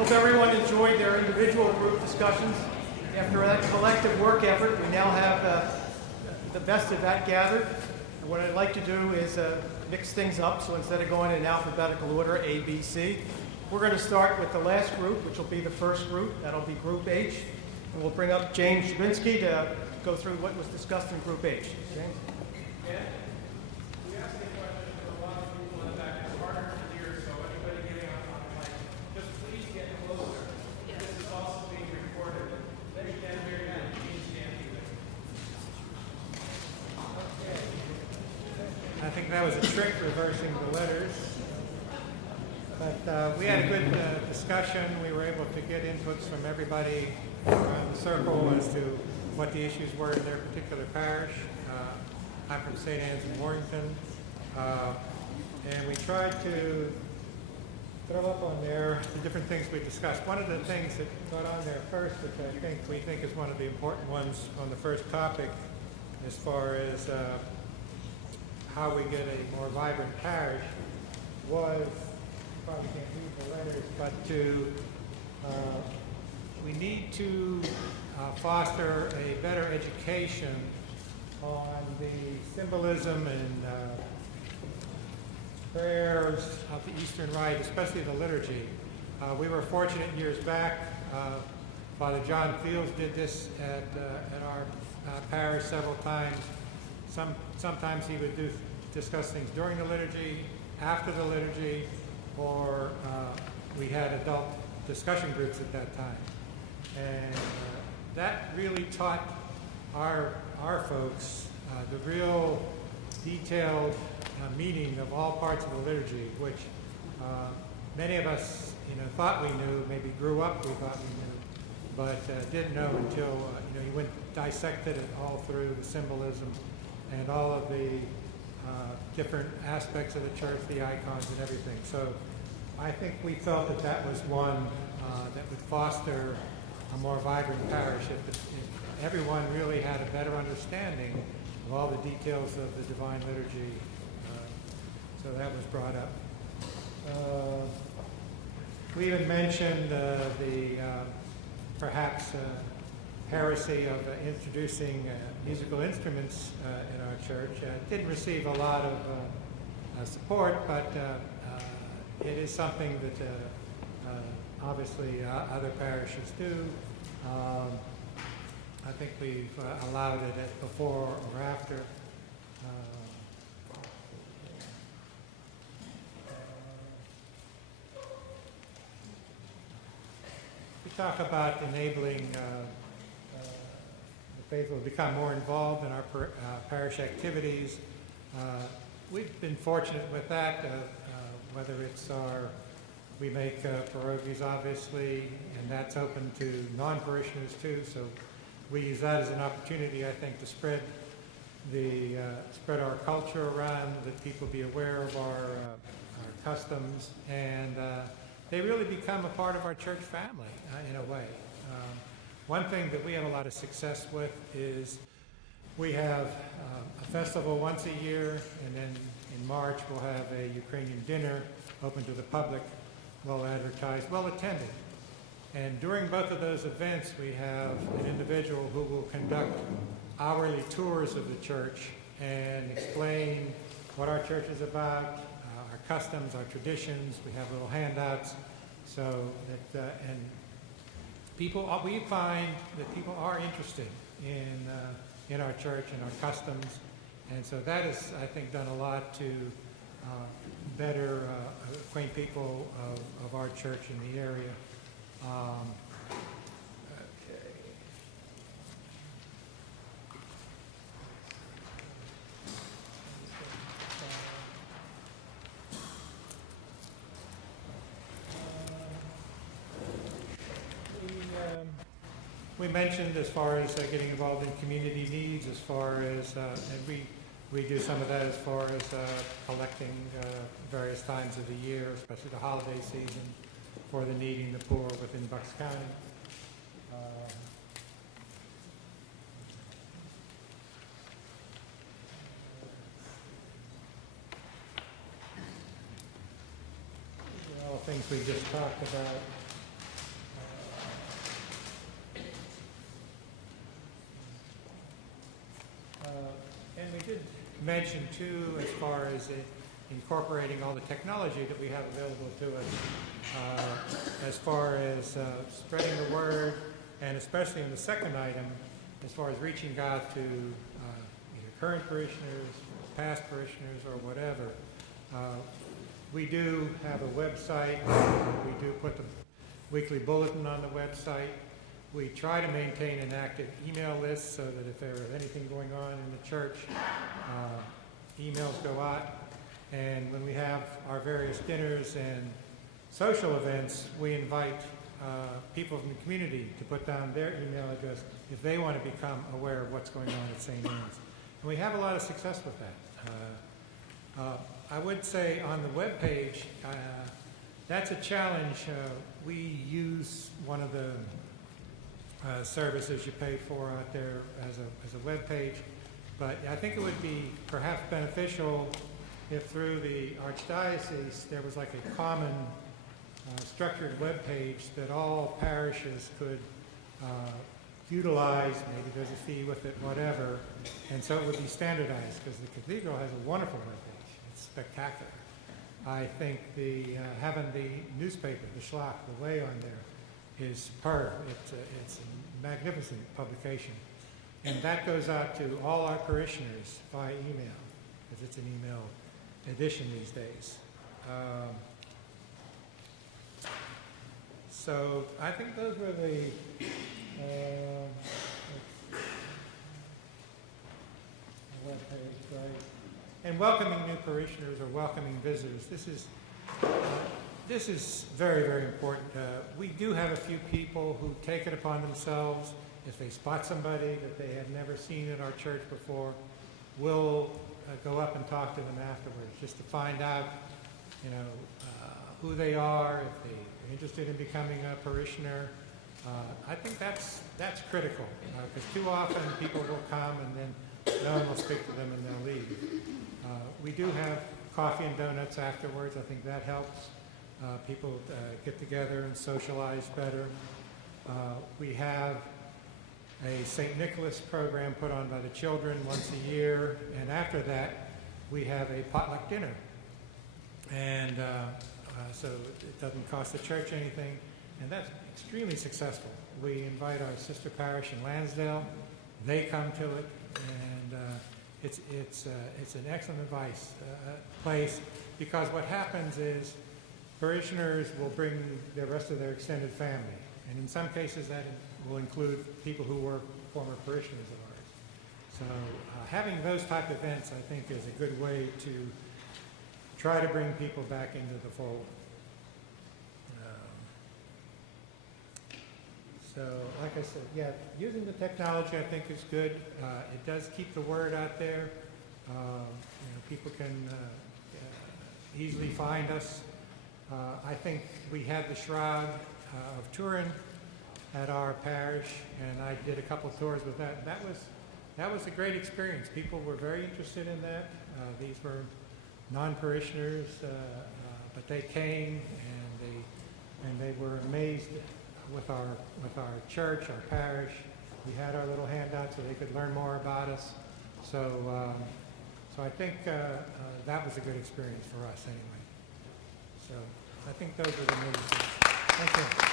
Hope everyone enjoyed their individual group discussions. After that collective work effort, we now have the best of that gathered. And what I'd like to do is mix things up, so instead of going in alphabetical order, A, B, C, we're going to start with the last group, which will be the first group. That'll be Group H. And we'll bring up James Shabinsky to go through what was discussed in Group H. James? Yeah. We asked the question to a lot of people in the back. It's harder to hear, so anybody getting on the mic, just please get closer. This is also being recorded. They can hear you, and you can't hear it. Okay. I think that was a trick, reversing the letters. But we had a good discussion. We were able to get inputs from everybody around the circle as to what the issues were in their particular parish. I'm from St. Anne's in Warrington. And we tried to throw up on there the different things we discussed. One of the things that got on there first, which we think is one of the important ones on the first topic, as far as how we get a more vibrant parish, was, probably can't read the letters, but we need to foster a better education on the symbolism and prayers of the Eastern Rite, especially the liturgy. We were fortunate years back. Father John Fields did this at our parish several times. Sometimes he would discuss things during the liturgy, after the liturgy, or we had adult discussion groups at that time. And that really taught our folks the real detailed meaning of all parts of the liturgy, which many of us thought we knew, maybe grew up we thought we knew, but didn't know until you went dissected it all through the symbolism and all of the different aspects of the church, the icons and everything. So I think we felt that that was one that would foster a more vibrant parish if everyone really had a better understanding of all the details of the Divine Liturgy. So that was brought up. We even mentioned the perhaps heresy of introducing musical instruments in our church. It didn't receive a lot of support, but it is something that obviously other parishes do. I think we've allowed it before or after. We talk about enabling the faithful to become more involved in our parish activities. We've been fortunate with that, whether it's we make pierogies, obviously, and that's open to non-parishioners too, so we use that as an opportunity, I think, to spread our culture around, that people be aware of our customs, and they really become a part of our church family in a way. One thing that we have a lot of success with is we have a festival once a year, and then in March we'll have a Ukrainian dinner open to the public, well advertised, well attended. And during both of those events, we have an individual who will conduct hourly tours of the church and explain what our church is about, our customs, our traditions. We have little handouts, so that and we find that people are interested in our church and our customs, and so that has, I think, done a lot to better acquaint people of our church in the area. We mentioned as far as getting involved in community needs, as far as, and we do some of that as far as collecting various times of the year, especially the holiday season, for the needy and the poor within Bucks County. All things we just talked about. And we did mention too, as far as incorporating all the technology that we have available to us, as far as spreading the word, and especially in the second item, as far as reaching out to either current parishioners, past parishioners, or whatever. We do have a website. We do put the weekly bulletin on the website. We try to maintain an active email list so that if there is anything going on in the church, emails go out. And when we have our various dinners and social events, we invite people from the community to put down their email address if they want to become aware of what's going on at St. Anne's. And we have a lot of success with that. I would say on the web page, that's a challenge. We use one of the services you pay for out there as a web page, but I think it would be perhaps beneficial if through the Archdiocese there was like a common structured web page that all parishes could utilize. Maybe there's a fee with it, whatever, and so it would be standardized, because the cathedral has a wonderful web page. It's spectacular. I think having the newspaper, the Schlock, the Way on there is superb. It's a magnificent publication. And that goes out to all our parishioners by email, because it's an email edition these days. So I think those were the webpage, right? And welcoming new parishioners or welcoming visitors. This is very, very important. We do have a few people who take it upon themselves, if they spot somebody that they had never seen at our church before, we'll go up and talk to them afterwards, just to find out, who they are, if they're interested in becoming a parishioner. I think that's critical, because too often people will come and then no one will speak to them and they'll leave. We do have coffee and donuts afterwards. I think that helps people get together and socialize better. We have a St. Nicholas program put on by the children once a year, and after that we have a potluck dinner. And so it doesn't cost the church anything, and that's extremely successful. We invite our sister parish in Lansdale. They come to it, and it's an excellent place, because what happens is parishioners will bring the rest of their extended family, and in some cases that will include people who were former parishioners of ours. So having those type of events, I think, is a good way to try to bring people back into the fold. So, like I said, yeah, using the technology I think is good. It does keep the word out there. People can easily find us. I think we had the Shroud of Turin at our parish, and I did a couple tours with that. That was a great experience. People were very interested in that. These were non-parishioners, but they came and they were amazed with our church, our parish. We had our little handout so they could learn more about us. So I think that was a good experience for us anyway. So I think those are the main things. Thank you.